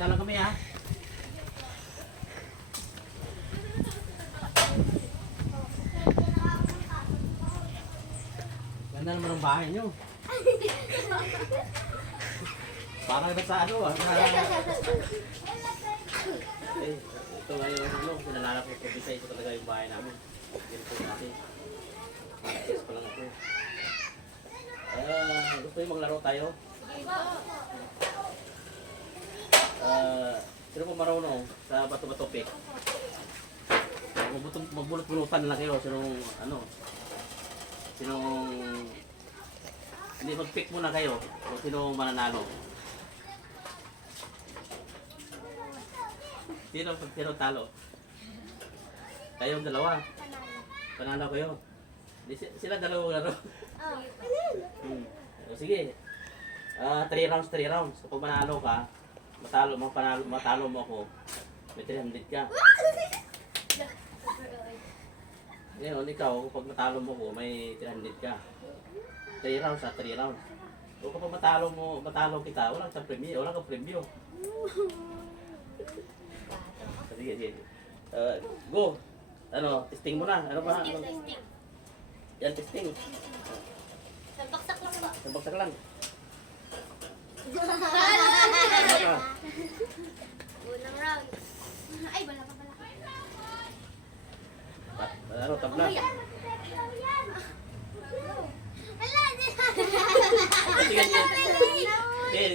Isa lang kami ha. Ganda naman ang bahay nyo. Parang ba sa ano ah. Eh, ito nga yung ano, pinalala ko probinsya, ito talaga yung bahay namin. Yan po natin. Malakas pa lang ako. Gusto yung maglaro tayo? Sino po marunong sa bato-bato pick? Magbulot-bulutan lang kayo. Sinong ano? Sinong hindi mag-pick muna kayo o sino mananalo? Sino talo? Kayong dalawa. Panalo kayo. Sila dalawa laro. O, sige. 3 rounds. Kapag manalo ka, matalo mo ako, may 300 ka. Ngayon, ikaw, kapag matalo mo ko, may 300 ka. 3 rounds. O kapag matalo kita, wala kang premyo. Sige. Go. Ano, testing mo na. Ano ba? Testing. Yan, testing. Sabaksak lang ba? Sabaksak lang. Unang round. Ay, wala pa pala. Ano, tabla. Wala din. Sige.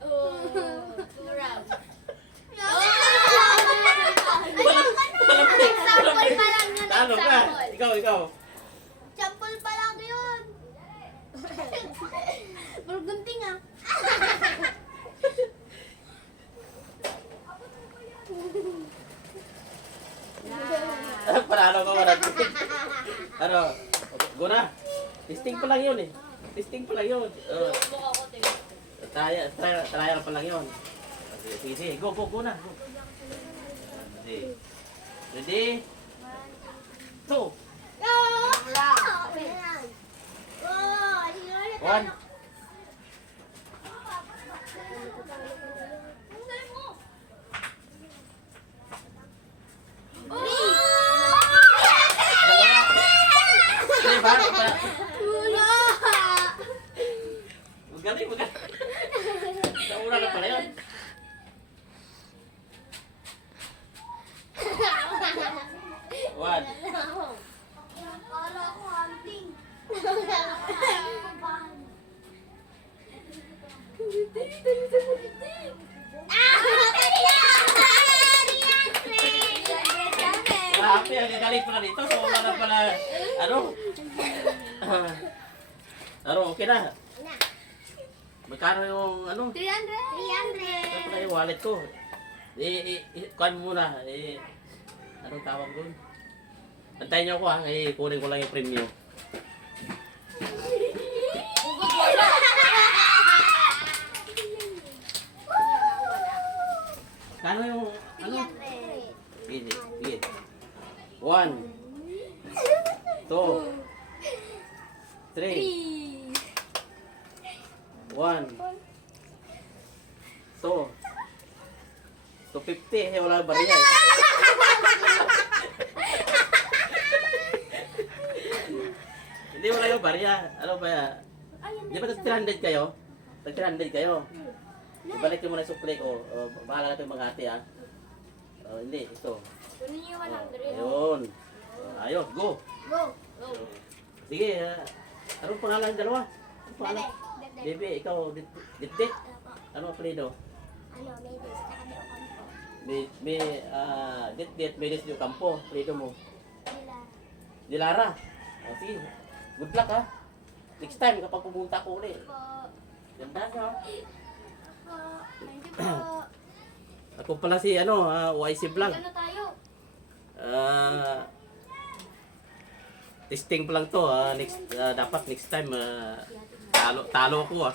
Two rounds. Talo ka. Ikaw. Sample pa lang yun. Burgunting ah. Panalo ka wala. Ano? Go na. Testing pa lang yun eh. Trial pa lang yun. Sige. Go na. Go. Ready? 2. 1. Magaling. Nauna na pala yun. 1. Grabe, ang gagaling pala dito. So, wala na pala, okay na. Magkano yung, 300. ito pala yung wallet ko. Kuhan mo muna. Anong tawag doon? Antayin niyo ako ha. Kunin ko lang yung premium. Kano yung, Sige. 1, 2, 3, 1, 2, 250. Wala bariya eh. Hindi wala yung bariya. Ano ba yan? Di ba nag-300 kayo? Nag-300 kayo? Ibalik ko muna yung sukli ko. Bahala natin mga ate ha. Hindi, ito. Kunin niyo 100. Ayun. Ayos, go. Go. Sige, anong pangalan ng dalawa? Anong pangalan? Bebe, ikaw, Ditdit? Ano ang apelido? May Ditdit, may Des Campo. Apelido mo? Dilara. Sige, good luck ha. Next time kapag pumunta ko ulit. Ganda ka. Thank you po. Ako pala si YC Vlog. Ano tayo? Testing pa lang to. Dapat next time talo ako